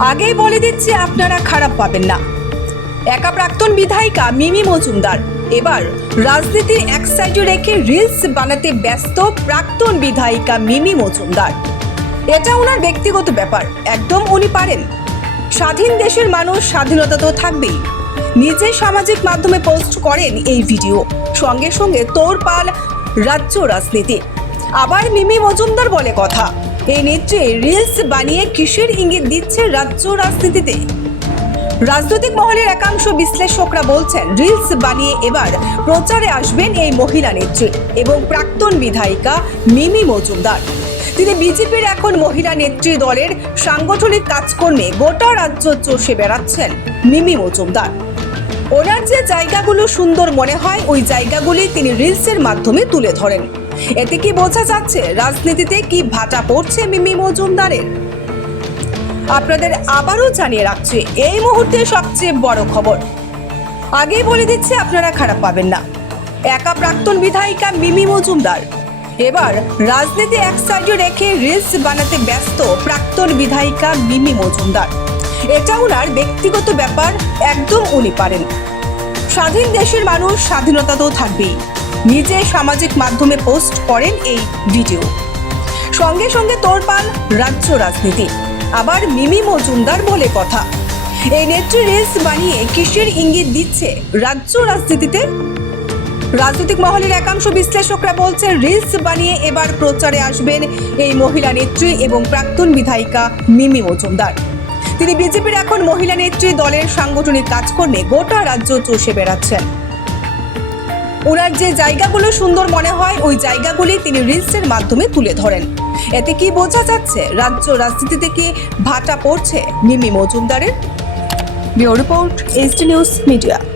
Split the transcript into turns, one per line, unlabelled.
আগেই বলে দিচ্ছি আপনারা খারাপ পাবেন না। একা প্রাক্তন বিধায়িকা মিমি মজুমদার। এবার রাজনীতির এক সাইডে রেখে রিলস বানাতে ব্যস্ত প্রাক্তন বিধায়িকা মিমি মজুমদার। এটা ওনার ব্যক্তিগত ব্যাপার, একদম উনি পারেন। স্বাধীন দেশের মানুষ স্বাধীনতা তো থাকবেই। নিজে সামাজিক মাধ্যমে পোস্ট করেন এই ভিডিও সঙ্গে সঙ্গে তোরপাল রাজ্য রাজনীতি। আবার মিমি মজুমদার বলে কথা এই নেত্রী রিলস বানিয়ে কিসের ইঙ্গিত দিচ্ছে রাজ্য রাজনীতিতে? রাজনৈতিক মহলের একাংশ বিশ্লেষকরা বলছেন রিলস বানিয়ে এবার প্রচারে আসবেন এই মহিলা নেত্রী এবং প্রাক্তন বিধায়িকা মিমি মজুমদার। তিনি বিজেপির এখন মহিলা নেত্রী দলের সাংগঠনিক কাজকর্মে গোটা রাজ্য চষে বেড়াচ্ছেন মিমি মজুমদার। ওনার যে জায়গাগুলো সুন্দর মনে হয়, ওই জায়গাগুলি তিনি রিলসের মাধ্যমে তুলে ধরেন। এতে কি বোঝা যাচ্ছে রাজনীতিতে কি ভাটা পড়ছে মিমি মজুমদারের? আপনাদের আবারও জানিয়ে রাখছি, এই মুহূর্তে সবচেয়ে বড় খবর। আগেই বলে দিচ্ছে, আপনারা খারাপ পাবেন না। একা প্রাক্তন বিধায়িকা মিমি মজুমদার। এবার রাজনীতি এক সাইডে রেখে রিলস বানাতে ব্যস্ত প্রাক্তন বিধায়িকা মিমি মজুমদার। এটা ওনার ব্যক্তিগত ব্যাপার, একদম উনি পারেন। স্বাধীন দেশের মানুষ স্বাধীনতা তো থাকবেই। নিজে সামাজিক মাধ্যমে পোস্ট করেন এই ভিডিও। সঙ্গে সঙ্গে তোরপাল রাজ্য রাজনীতি। আবার মিমি মজুমদার বলে কথা। এই নেত্রী রিলস বানিয়ে কিসের ইঙ্গিত দিচ্ছে রাজ্য রাজনীতিতে? রাজনৈতিক মহলের একাংশ বিশ্লেষকরা বলছেন রিলস বানিয়ে এবার প্রচারে আসবেন এই মহিলা নেত্রী এবং প্রাক্তন বিধায়িকা মিমি মজুমদার। তিনি বিজেপির এখন মহিলা নেত্রী দলের সাংগঠনিক কাজকর্মে গোটা রাজ্য চষে বেড়াচ্ছেন। ওনার যে জায়গাগুলো সুন্দর মনে হয়, ওই জায়গাগুলি তিনি রিলসের মাধ্যমে তুলে ধরেন। এতে কি বোঝা যাচ্ছে, রাজ্য রাজনীতি থেকে ভাটা পড়ছে মিমি মজুমদারের? Bureau report news media.